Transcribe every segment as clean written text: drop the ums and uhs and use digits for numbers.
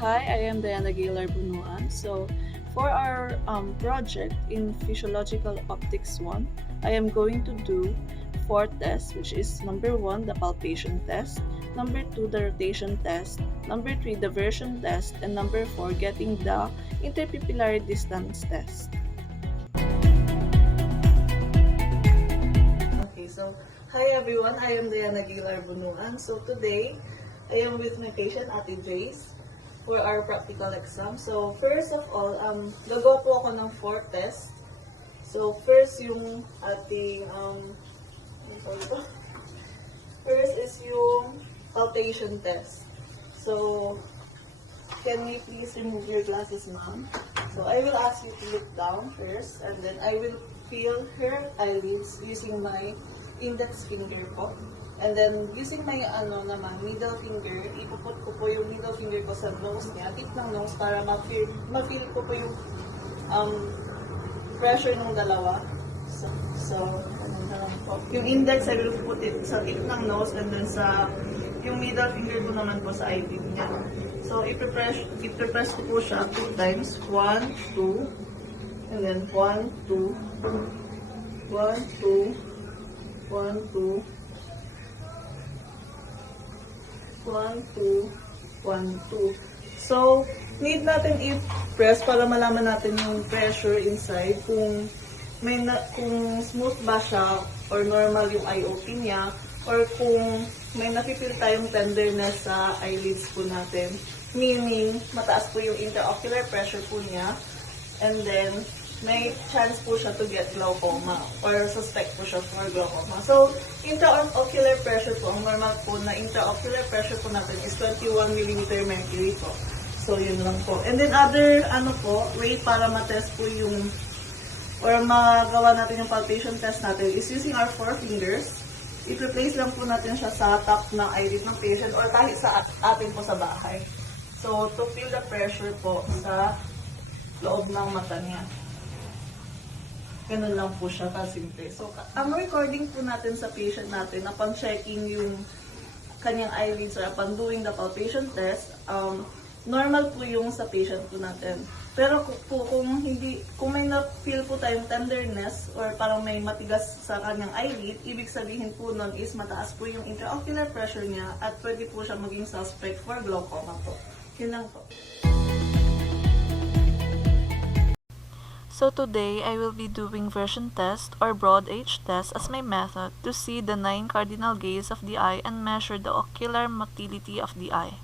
hi, I am Diana Gaylor Bunuan. For our project in Physiological Optics 1, I am going to do 4 tests, which is number 1, the palpation test, number 2, the rotation test, number 3, the version test, and number 4, getting the interpupillary distance test. Okay, hi everyone, I am Diana Gaylor Bunuan. Today, I am with my patient, Ate Jace, for our practical exam. First of all, gagawa po ako ng 4 tests. First yung ating, first is yung palpation test. Can we please remove your glasses, ma'am? I will ask you to look down first, and then I will feel her eyelids using my index finger po. And then, using my middle finger, ipuput ko po yung middle finger ko sa nose niya, tip ng nose, para ma-feel ko po yung pressure ng dalawa. Ano na lang po. Yung index, I will put it sa tip ng nose, and then yung middle finger ko naman po sa eyelid niya. Ipipress ko po siya 2 times. 1, 2, and then 1, 2, 1, 2, 1, 2, 1, 2, 1, 2. Need natin i-press para malaman natin yung pressure inside, kung smooth ba siya or normal yung IOP niya, or kung may nafe-feel tayong tenderness sa eyelids po natin. Meaning, mataas po yung intraocular pressure po niya, and then may chance po siya to get glaucoma or suspect po siya for glaucoma. Intraocular pressure po, ang normal po na intraocular pressure po natin is 21 mm mercury po. Yun lang po. And then other way para matest po yung or magawa natin yung palpation test natin is using our 4 fingers. I-place lang po natin siya sa top ng eyelid ng patient or kahit sa atin po sa bahay. To feel the pressure po sa loob ng mata niya. Ganun lang po siya kasimple. Ang recording po natin sa patient natin upon checking yung kanyang eyelids or upon doing the palpation test, normal po yung sa patient po natin. Pero kung may na-feel po tayong tenderness or parang may matigas sa kanyang eyelid, ibig sabihin po nun is mataas po yung intraocular pressure niya at pwede po siya maging suspect for glaucoma po. Yun lang po. Today, I will be doing version test or broad H test as my method to see the 9 cardinal gaze of the eye and measure the ocular motility of the eye.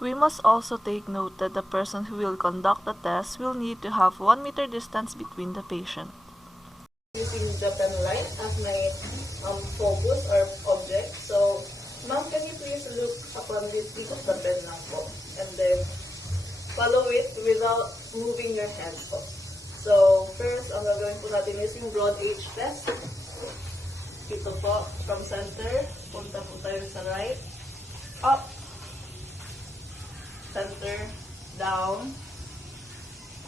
We must also take note that the person who will conduct the test will need to have 1 meter distance between the patient. Using the pen light as my focus or object. Ma'am, can you please look upon this tip of the pen lang po, and then follow it without moving your hands po. First, ang gagawin po natin is yung broad H test. Ito po, from center, punta po tayo sa right, up, center, down,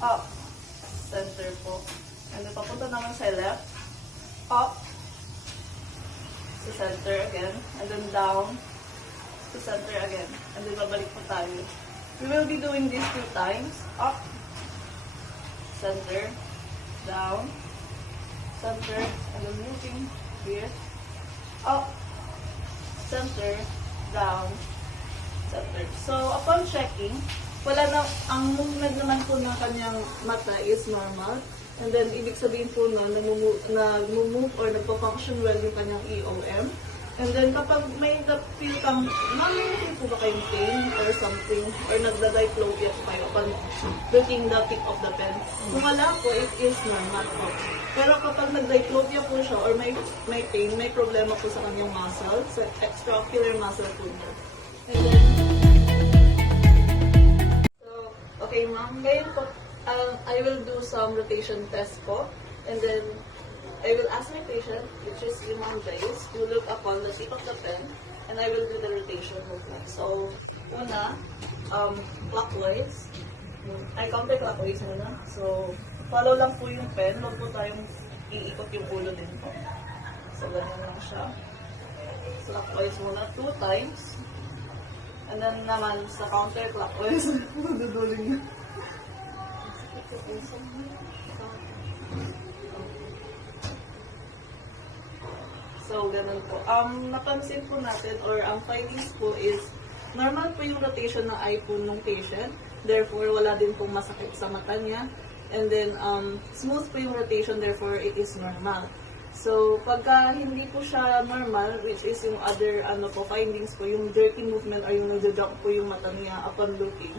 up, center po. And then papunta naman sa left, up, to center again, and then down, to center again. And then babalik po tayo. We will be doing this 2 times, up, center, down, center, and then moving here, up, center, down, center. Upon checking, ang movement naman po ng kanyang mata is normal, and then ibig sabihin po nun, nag-move or nagpo-function well yung kanyang EOM. And then kapag may feel kang, may po ba kayong pain or something, or nagda-diplopia po kayo upon looking the tip of the pen? Kung wala po, it is normal po. Pero kapag nag-diplopia po siya or may pain, may problema po sa kanyang muscle, sa extraocular muscle po niya. And then, okay ma'am, ngayon po, I will do some rotation test po, and then I will ask my patient, which is yung Ma'am Jace, to look upon the tip of the pen, and I will do the rotation movement. Una, clockwise. Ay, counterclockwise muna. Follow lang po yung pen. Huwag po tayong iikot yung ulo din po. Ganyan lang siya. Clockwise muna 2 times. And then naman sa counterclockwise, duduling na. So, ganun po. Napansin po natin, or ang findings po is, normal po yung rotation ng eye po ng patient. Therefore, wala din pong masakit sa mata niya. And then, smooth po yung rotation, therefore, it is normal. So, pagka hindi po siya normal, which is yung other findings po, yung jerky movement or yung nagja-jump po yung mata niya upon looking,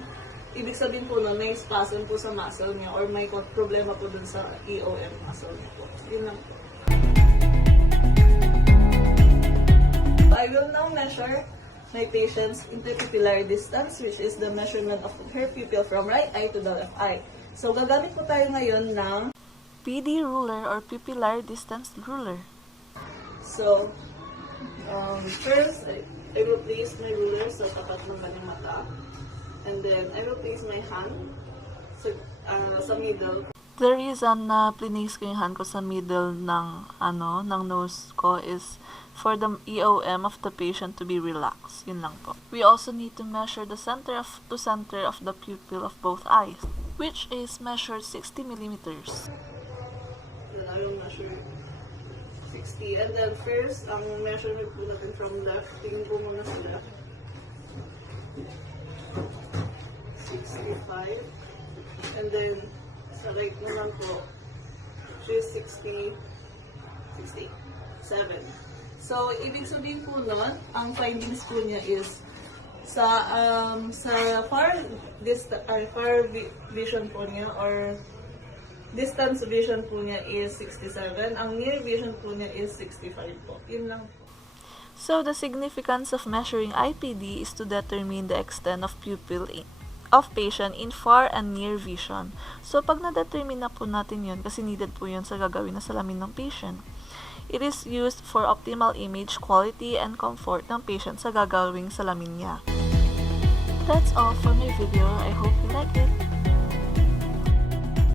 ibig sabihin po na may spasm po sa muscle niya or may problema po dun sa EOM muscle niya po. Yun lang po. I will now measure my patient's interpupillary distance, which is the measurement of her pupil from right eye to the left eye. So, gagamit po tayo ngayon ng PD ruler or pupillary distance ruler. So, first, I will place my ruler sa tapat ng kanyang mata. And then, I will place my hand sa middle. The reason na place ko yung hand ko sa middle ng nose ko is for the EOM of the patient to be relaxed. Yun lang po. We also need to measure the center of the pupil of both eyes, which is measured 60 millimeters. Then I will measure 60. And then first, ang measurement po natin from left, tingin po muna sa left. 65. And then, sa right naman po, which is 67. So, ibig sabihin po nun, ang findings po niya is sa far vision po niya or distance vision po niya is 67. Ang near vision po niya is 65 po. Yun lang po. So, the significance of measuring IPD is to determine the extent of pupil of patient in far and near vision. So, pag na-determine na po natin yun, kasi needed po yun sa gagawin na salamin ng patient, it is used for optimal image quality and comfort ng patient sa gagawing salamin niya. That's all for my video. I hope you like it.